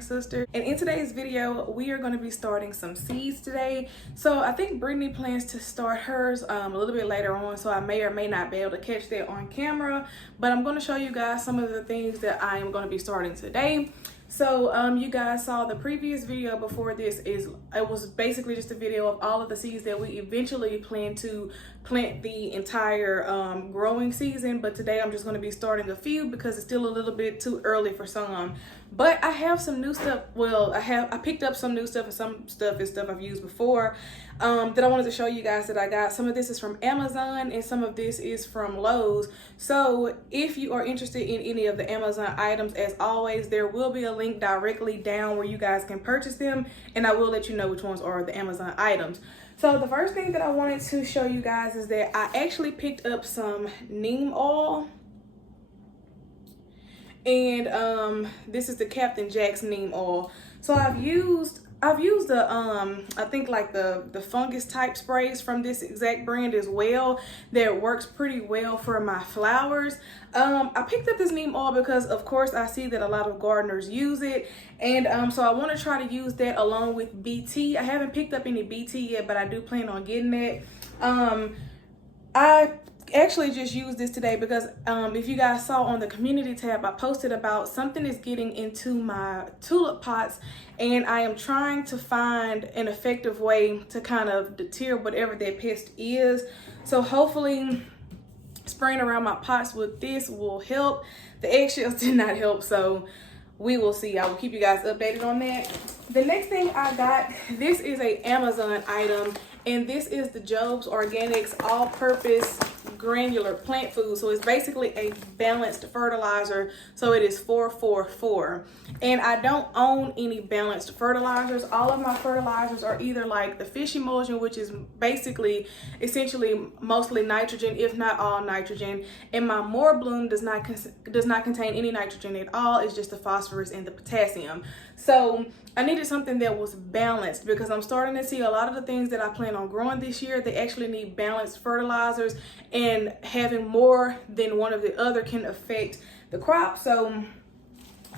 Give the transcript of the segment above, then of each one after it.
gardening sister, and in today's video we are going to be starting some seeds today. So I think Brittany plans to start hers a little bit later on, so I may or may not be able to catch that on camera, but I'm going to show you guys some of the things that I am going to be starting today. So you guys saw the previous video before this. It was basically just a video of all of the seeds that we eventually plan to plant the entire growing season, but today I'm just going to be starting a few because it's still a little bit too early for some. But I have some new stuff. Well, I picked up some new stuff, and some stuff is stuff I've used before that I wanted to show you guys that I got. Some of this is from Amazon and some of this is from Lowe's. So if you are interested in any of the Amazon items, as always, there will be a link directly down where you guys can purchase them, and I will let you know which ones are the Amazon items. So the first thing that I wanted to show you guys is that I actually picked up some neem oil. And this is the Captain Jack's neem oil. So I've used the I think like the fungus type sprays from this exact brand as well that works pretty well for my flowers. I picked up this neem oil because of course I see that a lot of gardeners use it, and so I want to try to use that along with BT. I haven't picked up any BT yet, but I do plan on getting that. I actually just used this today because if you guys saw on the community tab, I posted about something is getting into my tulip pots, and I am trying to find an effective way to kind of deter whatever that pest is. So hopefully spraying around my pots with this will help. The eggshells did not help, so we will see. I will keep you guys updated on that. The next thing I got, this is a Amazon item, and this is the Job's Organics all-purpose granular plant food. So it's basically a balanced fertilizer. So it is 4-4-4, and I don't own any balanced fertilizers. All of my fertilizers are either like the fish emulsion, which is basically essentially mostly nitrogen, if not all nitrogen, and my More Bloom does not contain any nitrogen at all. It's just the phosphorus and the potassium. So I needed something that was balanced because I'm starting to see a lot of the things that I plan on growing this year, they actually need balanced fertilizers, and having more than one of the other can affect the crop. So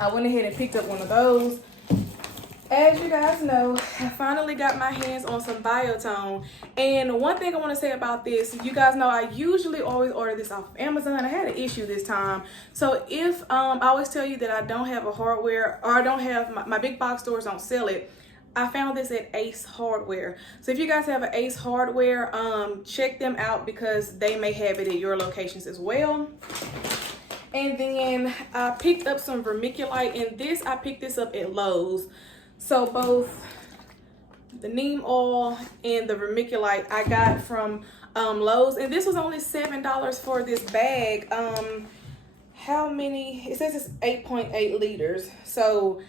I went ahead and picked up one of those. As you guys know, I finally got my hands on some Biotone. And one thing I want to say about this, you guys know I usually always order this off of Amazon. I had an issue this time. So if I always tell you that I don't have a hardware, or I don't have, my big box stores don't sell it, I found this at Ace Hardware. So if you guys have an Ace Hardware, check them out because they may have it at your locations as well. And then I picked up some vermiculite, and this, I picked this up at Lowe's. So both the neem oil and the vermiculite I got from Lowe's, and this was only $7 for this bag. How many? It says it's 8.8 liters. So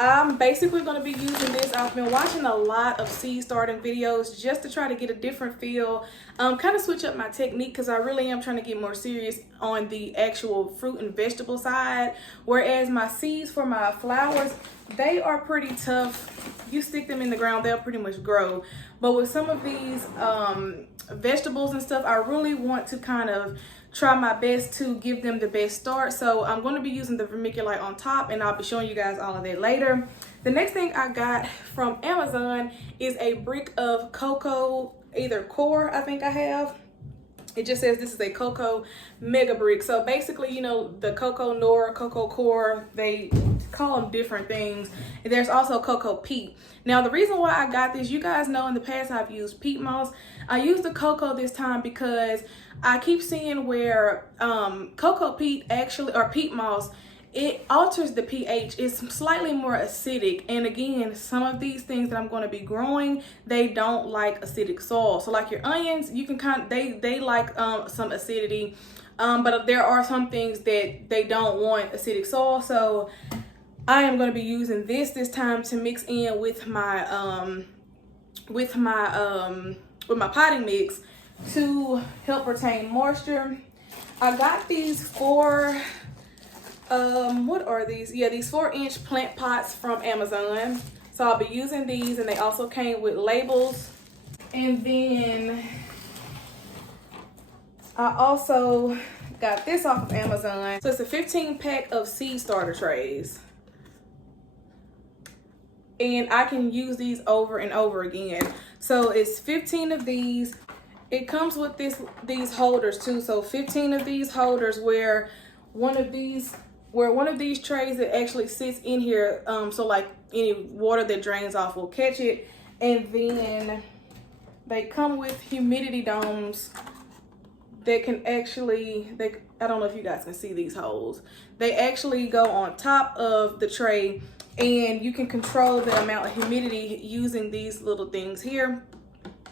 I'm basically going to be using this. I've been watching a lot of seed starting videos just to try to get a different feel, kind of switch up my technique, because I really am trying to get more serious on the actual fruit and vegetable side. Whereas my seeds for my flowers, they are pretty tough. You stick them in the ground, they'll pretty much grow. But with some of these vegetables and stuff, I really want to kind of try my best to give them the best start. So I'm going to be using the vermiculite on top, and I'll be showing you guys all of that later. The next thing I got from Amazon is a brick of cocoa, either core, I think I have. It just says this is a cocoa mega brick. So basically, you know, the cocoa nor, cocoa core, they call them different things. And there's also cocoa peat. Now, the reason why I got this, you guys know in the past I've used peat moss. I used the cocoa this time because I keep seeing where cocoa peat actually, or peat moss, it alters the pH. It's slightly more acidic, and again, some of these things that I'm going to be growing, they don't like acidic soil. So like your onions, you can kind of, they like some acidity, but there are some things that they don't want acidic soil. So I am going to be using this time to mix in with my potting mix to help retain moisture. I got these four what are these? Yeah, these 4-inch plant pots from Amazon. So I'll be using these, and they also came with labels. And then I also got this off of Amazon. So it's a 15 pack of seed starter trays. and I can use these over and over again. So it's 15 of these. It comes with these holders too. So 15 of these holders where one of these trays that actually sits in here, so like any water that drains off will catch it. And then they come with humidity domes that can actually, I don't know if you guys can see these holes. They actually go on top of the tray, and you can control the amount of humidity using these little things here.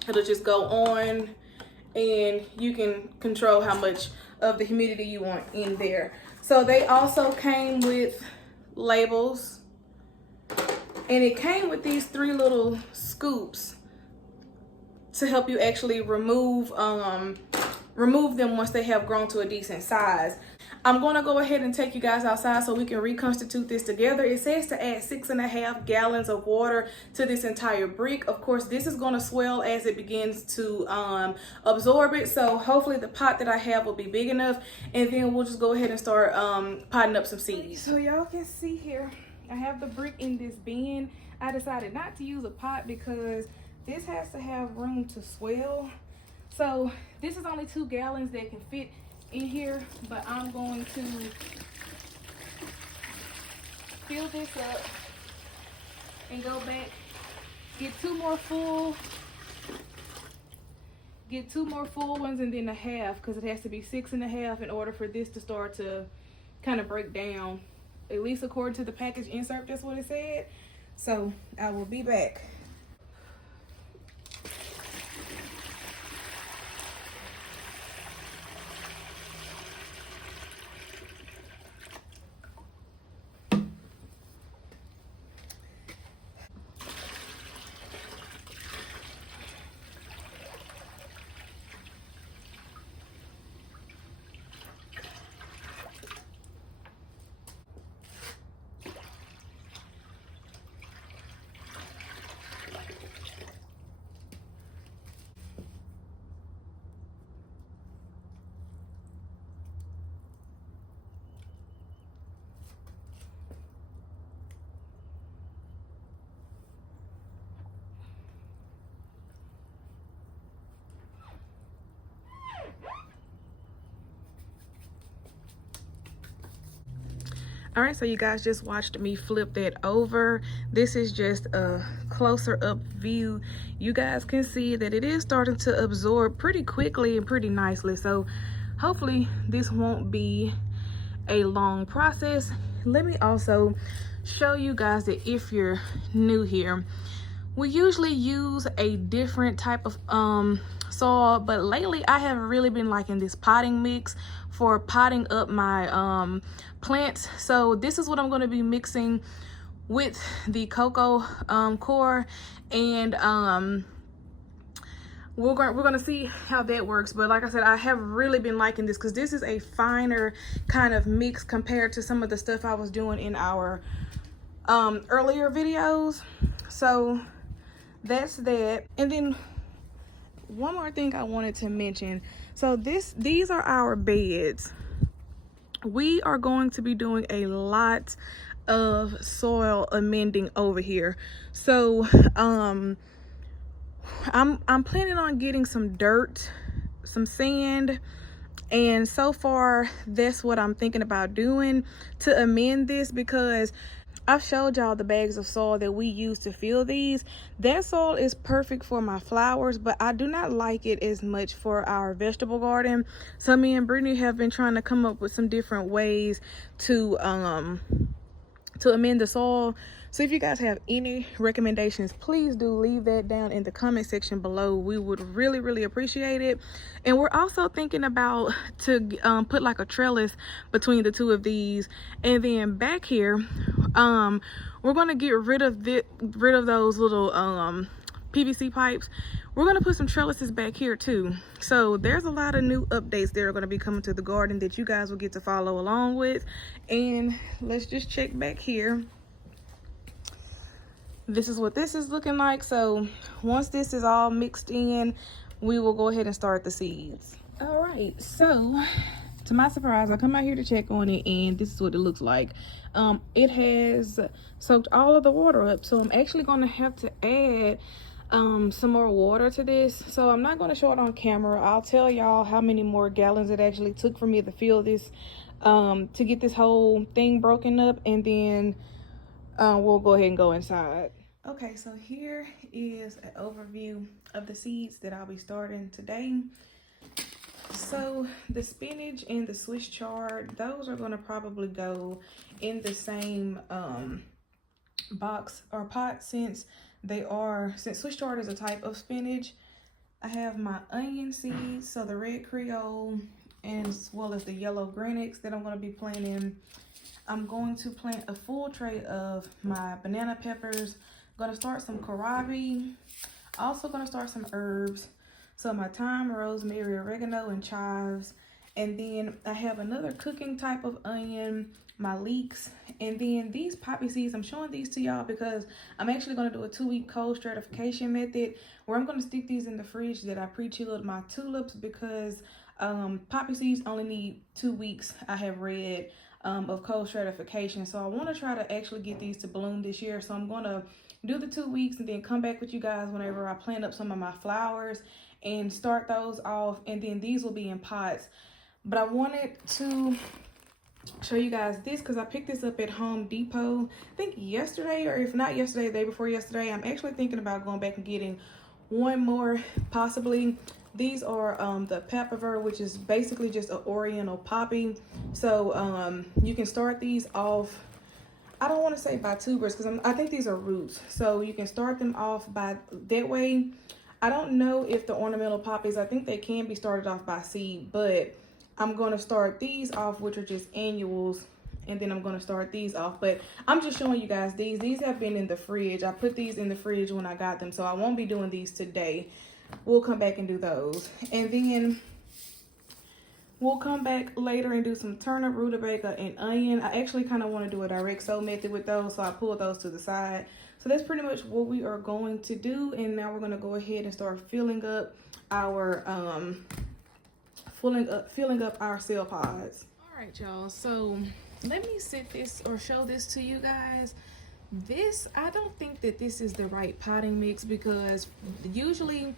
It'll just go on, and you can control how much of the humidity you want in there. So they also came with labels, and it came with these 3 little scoops to help you actually remove them once they have grown to a decent size. I'm going to go ahead and take you guys outside so we can reconstitute this together. It says to add 6.5 gallons of water to this entire brick. Of course, this is going to swell as it begins to absorb it. So hopefully the pot that I have will be big enough, and then we'll just go ahead and start potting up some seeds. So y'all can see here, I have the brick in this bin. I decided not to use a pot because this has to have room to swell. So this is only 2 gallons that can fit in here, but I'm going to fill this up and go back, get two more full ones, and then a half, because it has to be 6.5 in order for this to start to kind of break down, at least according to the package insert. That's what it said. So I will be back. All right, so you guys just watched me flip that over. This is just a closer up view. You guys can see that it is starting to absorb pretty quickly and pretty nicely. So hopefully this won't be a long process. Let me also show you guys that if you're new here, we usually use a different type of soil, but lately I have really been liking this potting mix for potting up my plants. So this is what I'm going to be mixing with the cocoa core, and we're going to see how that works. But like I said, I have really been liking this because this is a finer kind of mix compared to some of the stuff I was doing in our earlier videos. So that's that. And then one more thing I wanted to mention. So these are our beds. We are going to be doing a lot of soil amending over here. So I'm planning on getting some dirt, some sand, and so far that's what I'm thinking about doing to amend this, because I've showed y'all the bags of soil that we use to fill these. That soil is perfect for my flowers, but I do not like it as much for our vegetable garden. So me and Brittany have been trying to come up with some different ways to amend the soil. So if you guys have any recommendations, please do leave that down in the comment section below. We would really, really appreciate it. And we're also thinking about to put like a trellis between the two of these. And then back here, we're going to get rid of those little PVC pipes. We're going to put some trellises back here too. So there's a lot of new updates that are going to be coming to the garden that you guys will get to follow along with. And let's just check back here. This is what this is looking like. So once this is all mixed in, we will go ahead and start the seeds. All right, so to my surprise, I come out here to check on it, and this is what it looks like. It has soaked all of the water up, so I'm actually going to have to add some more water to this. So I'm not going to show it on camera. I'll tell y'all how many more gallons it actually took for me to fill this, to get this whole thing broken up, and then we'll go ahead and go inside. Okay, so here is an overview of the seeds that I'll be starting today. So the spinach and the Swiss chard, those are going to probably go in the same box or pot, since Swiss chard is a type of spinach. I have my onion seeds, so the red Creole, and as well as the yellow Greenix that I'm going to be planting. I'm going to plant a full tray of my banana peppers. Going to start some kohlrabi. Also going to start some herbs. So my thyme, rosemary, oregano, and chives. And then I have another cooking type of onion, my leeks. And then these poppy seeds, I'm showing these to y'all because I'm actually going to do a 2-week cold stratification method where I'm going to stick these in the fridge that I pre-chilled my tulips, because poppy seeds only need 2 weeks, I have read, of cold stratification. So I want to try to actually get these to bloom this year. So I'm going to do the 2 weeks and then come back with you guys whenever I plant up some of my flowers and start those off, and then these will be in pots. But I wanted to show you guys this because I picked this up at Home Depot, I think yesterday, or if not yesterday, the day before yesterday. I'm actually thinking about going back and getting one more, possibly. These are the Papaver, which is basically just an oriental poppy. So you can start these off, I don't want to say by tubers, because I think these are roots. So you can start them off by that way. I don't know if the ornamental poppies, I think they can be started off by seed, but I'm going to start these off, which are just annuals, and then I'm going to start these off. But I'm just showing you guys these. These have been in the fridge. I put these in the fridge when I got them, so I won't be doing these today. We'll come back and do those. And then we'll come back later and do some turnip, rutabaga, and onion. I actually kind of want to do a direct sow method with those, so I pulled those to the side. So that's pretty much what we are going to do. And now we're going to go ahead and start filling up our filling up our cell pods. All right, y'all. So let me set this or show this to you guys. This, I don't think that this is the right potting mix, because usually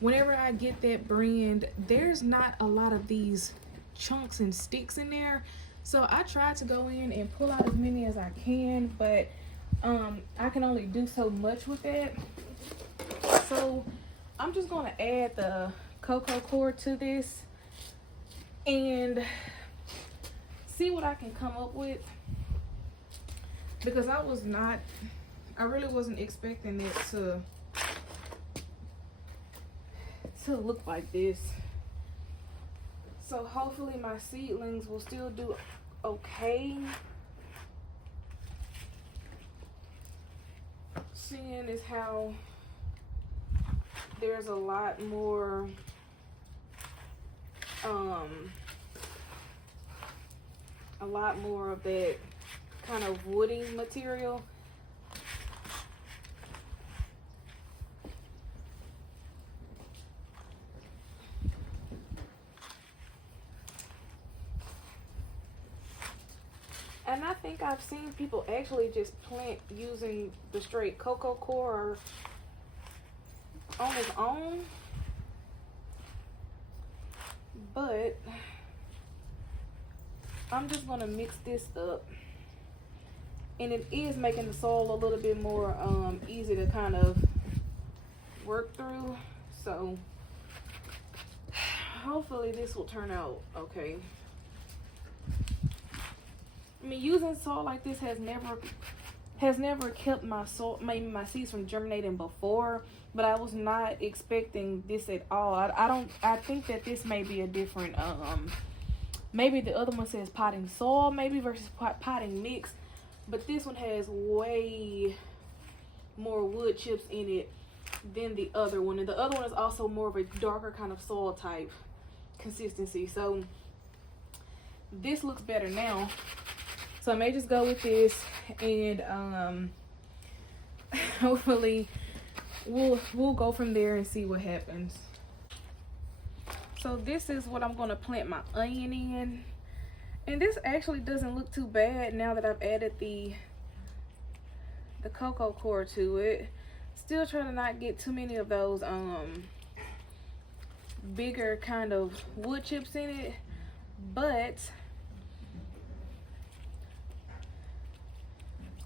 whenever I get that brand, there's not a lot of these chunks and sticks in there. So I tried to go in and pull out as many as I can, but I can only do so much with that. So I'm just going to add the cocoa core to this and see what I can come up with, because I really wasn't expecting it to look like this. So hopefully my seedlings will still do okay. Seeing is how there's a lot more of that kind of woody material. And I think I've seen people actually just plant using the straight cocoa core on its own. But I'm just gonna mix this up, and it is making the soil a little bit more easy to kind of work through. So hopefully this will turn out okay. I mean, using soil like this has never kept my soil, maybe my seeds from germinating before, but I was not expecting this at all. I think that this may be a different maybe the other one says potting soil maybe versus potting mix, but this one has way more wood chips in it than the other one, and the other one is also more of a darker kind of soil type consistency. So this looks better now, so I may just go with this, and hopefully we'll go from there and see what happens. So this is what I'm gonna plant my onion in. And this actually doesn't look too bad now that I've added the cocoa core to it. Still trying to not get too many of those bigger kind of wood chips in it, but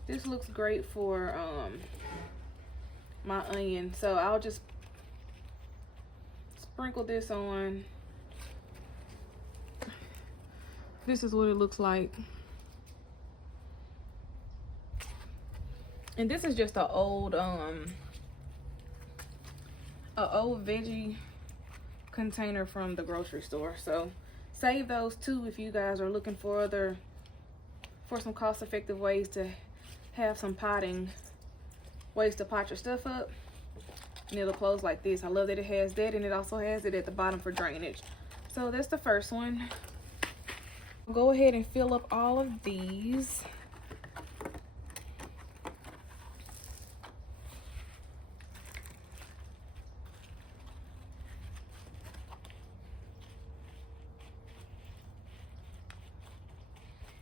this looks great for my onion. So I'll just sprinkle this on. This is what it looks like. And this is just an old veggie container from the grocery store. So save those too if you guys are looking for some cost-effective ways to have some ways to pot your stuff up. And it'll close like this. I love that it has that, and it also has it at the bottom for drainage. So that's the first one. I'll go ahead and fill up all of these.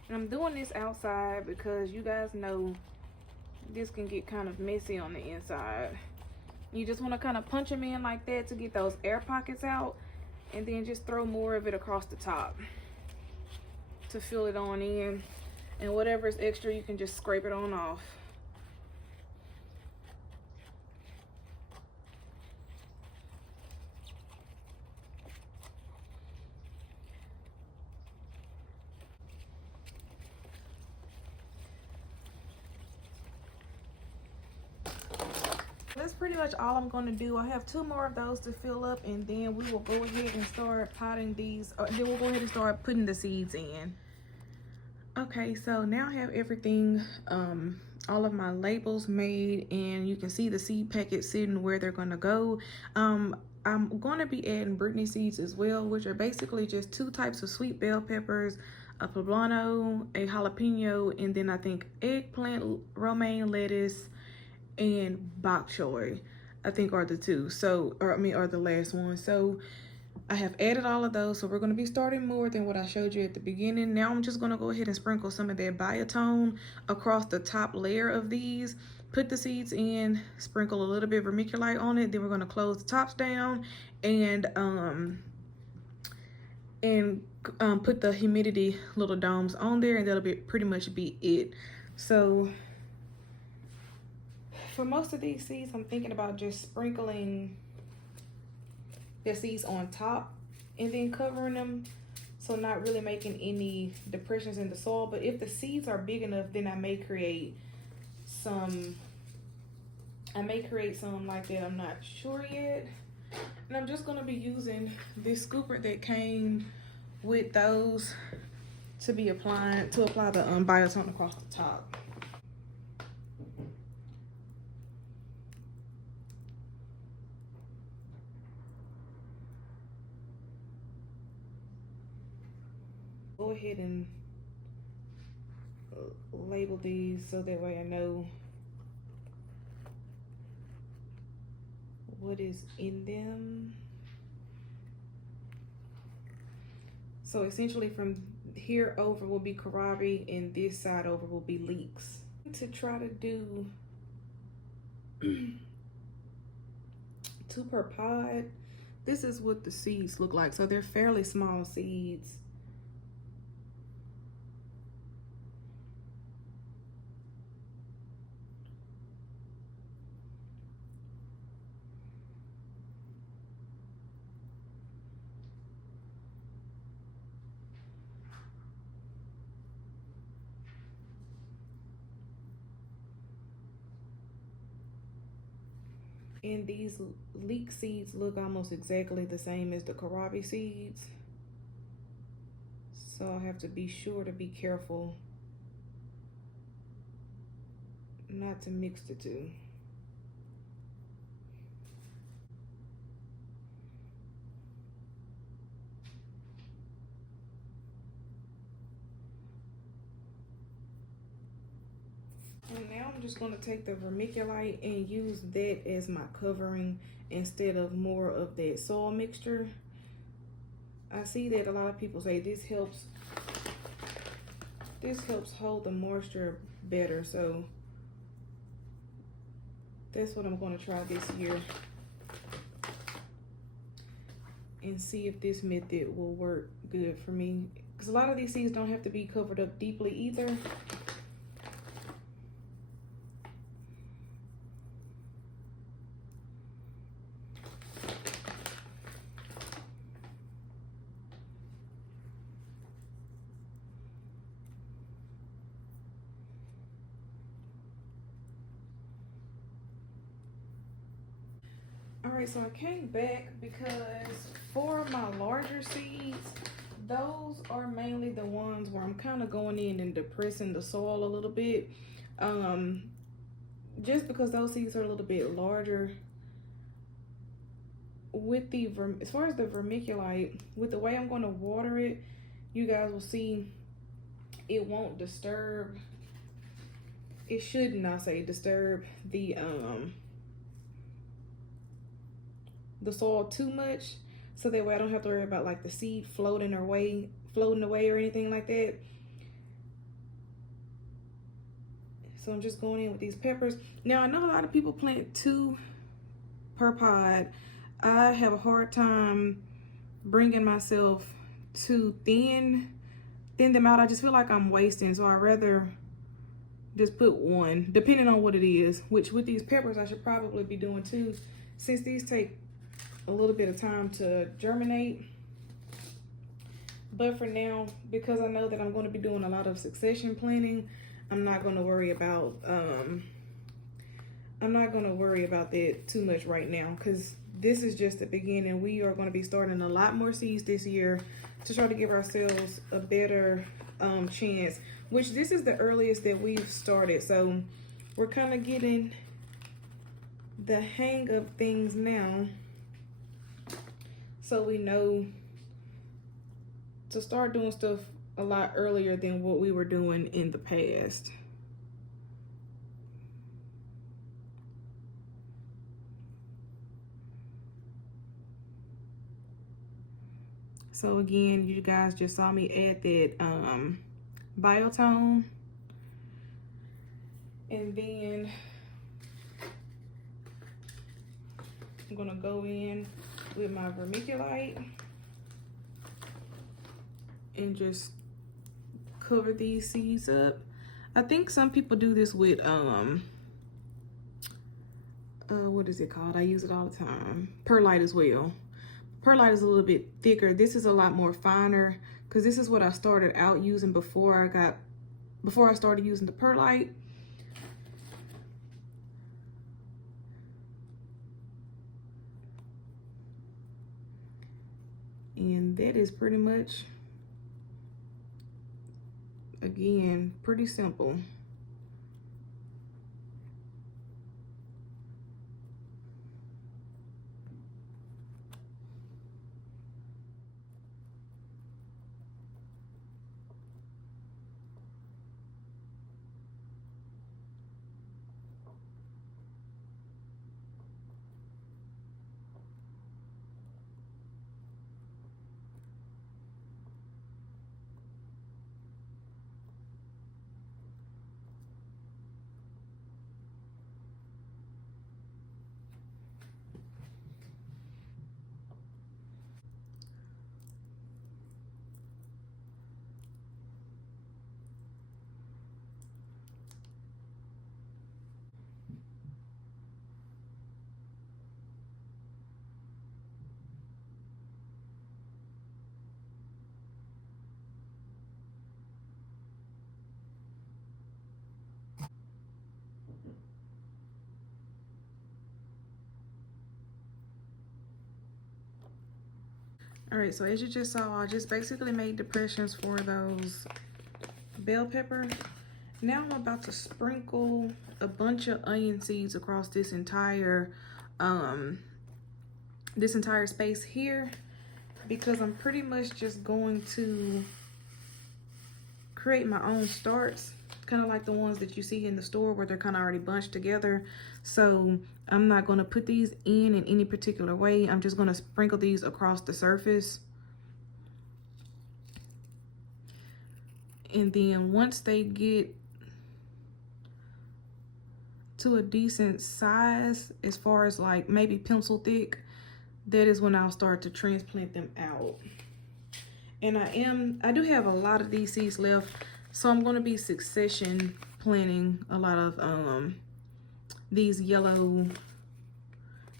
And I'm doing this outside because you guys know this can get kind of messy on the inside. You just want to kind of punch them in like that to get those air pockets out, and then just throw more of it across the top to fill it on in, and whatever is extra you can just scrape it on off. That's pretty much all I'm going to do. I have 2 more of those to fill up, and then we will go ahead and start potting these, then we'll go ahead and start putting the seeds in. Okay, so now I have everything, all of my labels made, and you can see the seed packets sitting where they're going to go. I'm going to be adding Brittany seeds as well, which are basically just 2 types of sweet bell peppers, a poblano, a jalapeno, and then I think eggplant, romaine lettuce, and bok choy, I think are the 2. So, are the last one. So I have added all of those. So we're going to be starting more than what I showed you at the beginning. Now I'm just going to go ahead and sprinkle some of that Biotone across the top layer of these. Put the seeds in, sprinkle a little bit of vermiculite on it. Then we're going to close the tops down and put the humidity little domes on there, and that'll be pretty much be it. So for most of these seeds, I'm thinking about just sprinkling the seeds on top and then covering them, so not really making any depressions in the soil. But if the seeds are big enough, then I may create some like that. I'm not sure yet. And I'm just going to be using this scooper that came with those to apply the Biotone across the top. Go ahead and label these so that way I know what is in them. So essentially from here over will be kohlrabi, and this side over will be leeks. To try to do 2 per pod. This is what the seeds look like. So they're fairly small seeds. And these leek seeds look almost exactly the same as the kohlrabi seeds. So I have to be sure to be careful not to mix the 2. And now I'm just going to take the vermiculite and use that as my covering instead of more of that soil mixture. I see that a lot of people say this helps hold the moisture better, so that's what I'm going to try this year and see if this method will work good for me, because a lot of these seeds don't have to be covered up deeply either. All right, so I came back because for my larger seeds, those are mainly the ones where I'm kind of going in and depressing the soil a little bit. Just because those seeds are a little bit larger. With the, as far as the vermiculite, with the way I'm going to water it, you guys will see it won't disturb, it should not say disturb the soil too much, so that way I don't have to worry about like the seed floating away or anything like that. So I'm just going in with these peppers. Now I know a lot of people plant 2 per pod. I have a hard time bringing myself to thin them out. I just feel like I'm wasting, so I'd rather just put 1, depending on what it is, which with these peppers I should probably be doing 2, since these take a little bit of time to germinate. But for now, because I know that I'm going to be doing a lot of succession planting, I'm not going to worry about that too much right now, because this is just the beginning. We are going to be starting a lot more seeds this year to try to give ourselves a better chance, which this is the earliest that we've started, so we're kind of getting the hang of things now, so we know to start doing stuff a lot earlier than what we were doing in the past. So again, you guys just saw me add that biotone, and then I'm gonna go in with my vermiculite and just cover these seeds up. I think some people do this with what is it called? I use it all the time. Perlite as well. Perlite is a little bit thicker. This is a lot more finer, because this is what I started out using before I started using the perlite. And that is pretty much, again, pretty simple. All right, so as you just saw, I just basically made depressions for those bell peppers. Now I'm about to sprinkle a bunch of onion seeds across this entire space here, because I'm pretty much just going to create my own starts, kind of like the ones that you see in the store where they're kind of already bunched together. So I'm not going to put these in any particular way. I'm just going to sprinkle these across the surface. And then once they get to a decent size, as far as like maybe pencil thick, that is when I'll start to transplant them out. And I do have a lot of these seeds left, so I'm going to be succession planting a lot of these yellow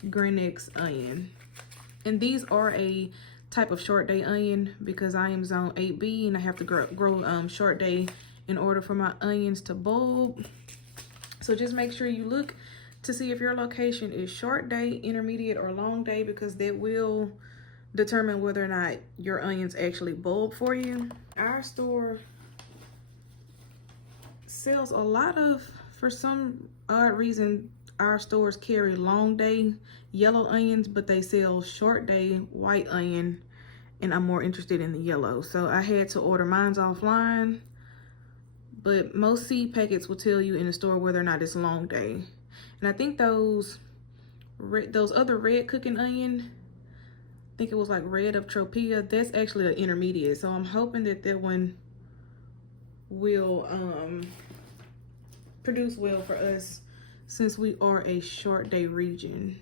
Grand X onion. And these are a type of short day onion because I am zone 8B and I have to grow short day in order for my onions to bulb. So just make sure you look to see if your location is short day, intermediate, or long day, because that will determine whether or not your onions actually bulb for you. Our store sells a lot of, for some odd reason, our stores carry long day yellow onions, but they sell short day white onion, and I'm more interested in the yellow. So I had to order mines offline, but most seed packets will tell you in the store whether or not it's long day. And I think those other red cooking onion, I think it was like Red of Tropea, that's actually an intermediate. So I'm hoping that that one will produce well for us since we are a short day region.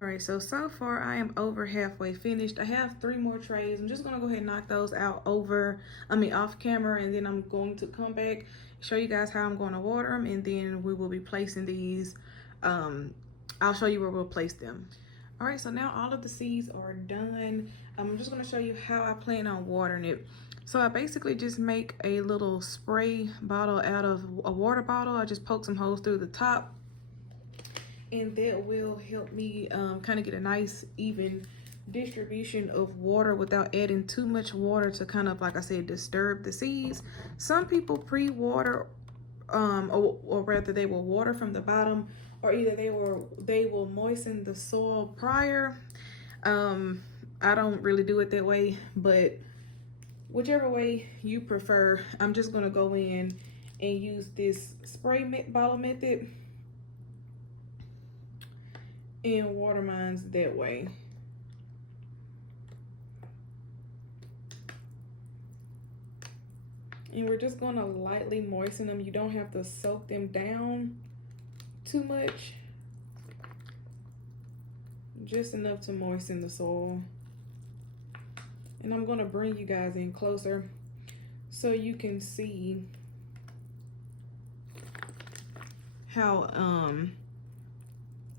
All right, so far I am over halfway finished. I have 3 more trays. I'm just gonna go ahead and knock those out off camera, and then I'm going to come back, show you guys how I'm going to water them, and then we will be placing these. I'll show you where we'll place them. All right, so now all of the seeds are done. I'm just gonna show you how I plan on watering it. So I basically just make a little spray bottle out of a water bottle. I just poke some holes through the top, and that will help me kind of get a nice even distribution of water without adding too much water to kind of, like I said, disturb the seeds. Some people pre-water, or rather they will water from the bottom, or either they will moisten the soil prior. I don't really do it that way, but whichever way you prefer, I'm just gonna go in and use this spray bottle method and water mines that way. And we're just gonna lightly moisten them. You don't have to soak them down too much. Just enough to moisten the soil. And I'm gonna bring you guys in closer so you can see how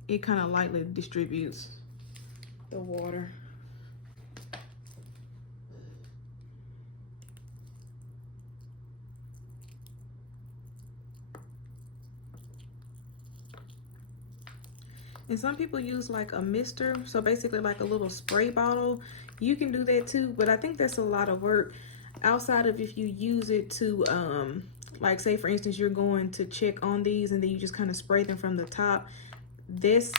it kind of lightly distributes the water. And some people use like a mister, so basically like a little spray bottle. You can do that too, but I think that's a lot of work outside of if you use it to like say for instance you're going to check on these and then you just kind of spray them from the top. This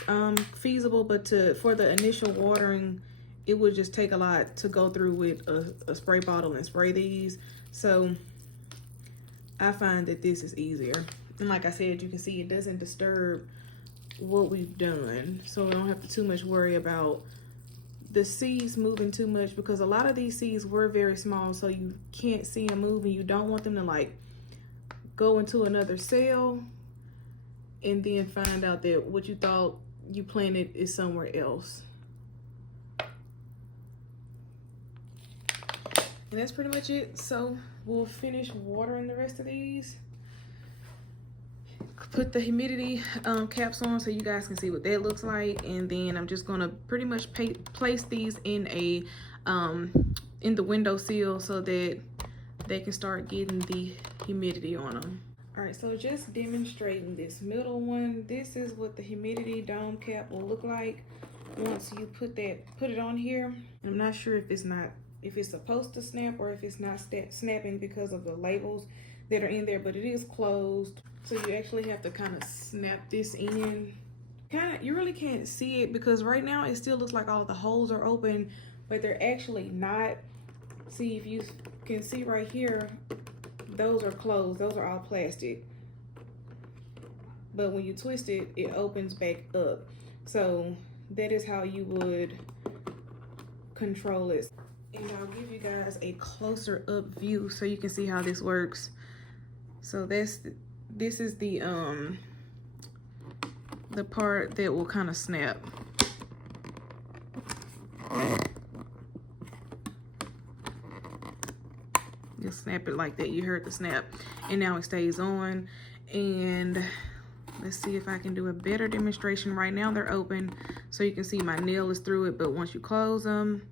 feasible, but for the initial watering, it would just take a lot to go through with a spray bottle and spray these. So I find that this is easier, and like I said, you can see it doesn't disturb what we've done, so we don't have to too much worry about the seeds moving too much, because a lot of these seeds were very small, so you can't see them move, and you don't want them to like go into another cell and then find out that what you thought you planted is somewhere else. And that's pretty much it. So we'll finish watering the rest of these. Put the humidity caps on so you guys can see what that looks like, and then I'm just gonna pretty much place these in a in the windowsill so that they can start getting the humidity on them. All right, so just demonstrating this middle one, this is what the humidity dome cap will look like once you put it on here. And I'm not sure if if it's supposed to snap or if it's not snapping because of the labels that are in there, but it is closed. So you actually have to kind of snap this in. You really can't see it because right now it still looks like all the holes are open, but they're actually not. See, if you can see right here, those are closed. Those are all plastic. But when you twist it, it opens back up. So that is how you would control it. And I'll give you guys a closer up view so you can see how this works. So this is the part that will kind of snap. Just snap it like that. You heard the snap, and now it stays on. And let's see if I can do a better demonstration. Right now they're open, so you can see my nail is through it, but once you close them,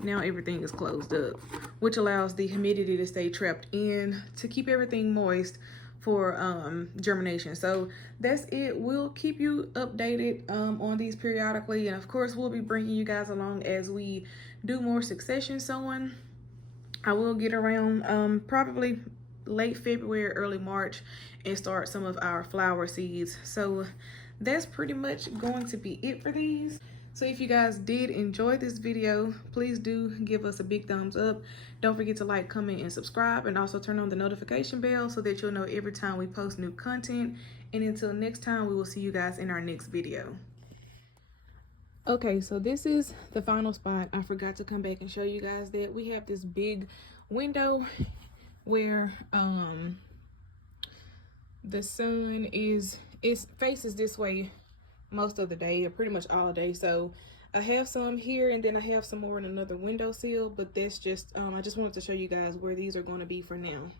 now everything is closed up, which allows the humidity to stay trapped in to keep everything moist for germination. So that's it. We'll keep you updated on these periodically, and of course we'll be bringing you guys along as we do more succession sowing. I will get around probably late February, early March, and start some of our flower seeds. So that's pretty much going to be it for these. So if you guys did enjoy this video, please do give us a big thumbs up. Don't forget to like, comment, and subscribe, and also turn on the notification bell so that you'll know every time we post new content. And until next time, we will see you guys in our next video. Okay, so this is the final spot. I forgot to come back and show you guys that we have this big window where the sun faces this way most of the day, or pretty much all day. So I have some here, and then I have some more in another windowsill, but that's just I just wanted to show you guys where these are going to be for now.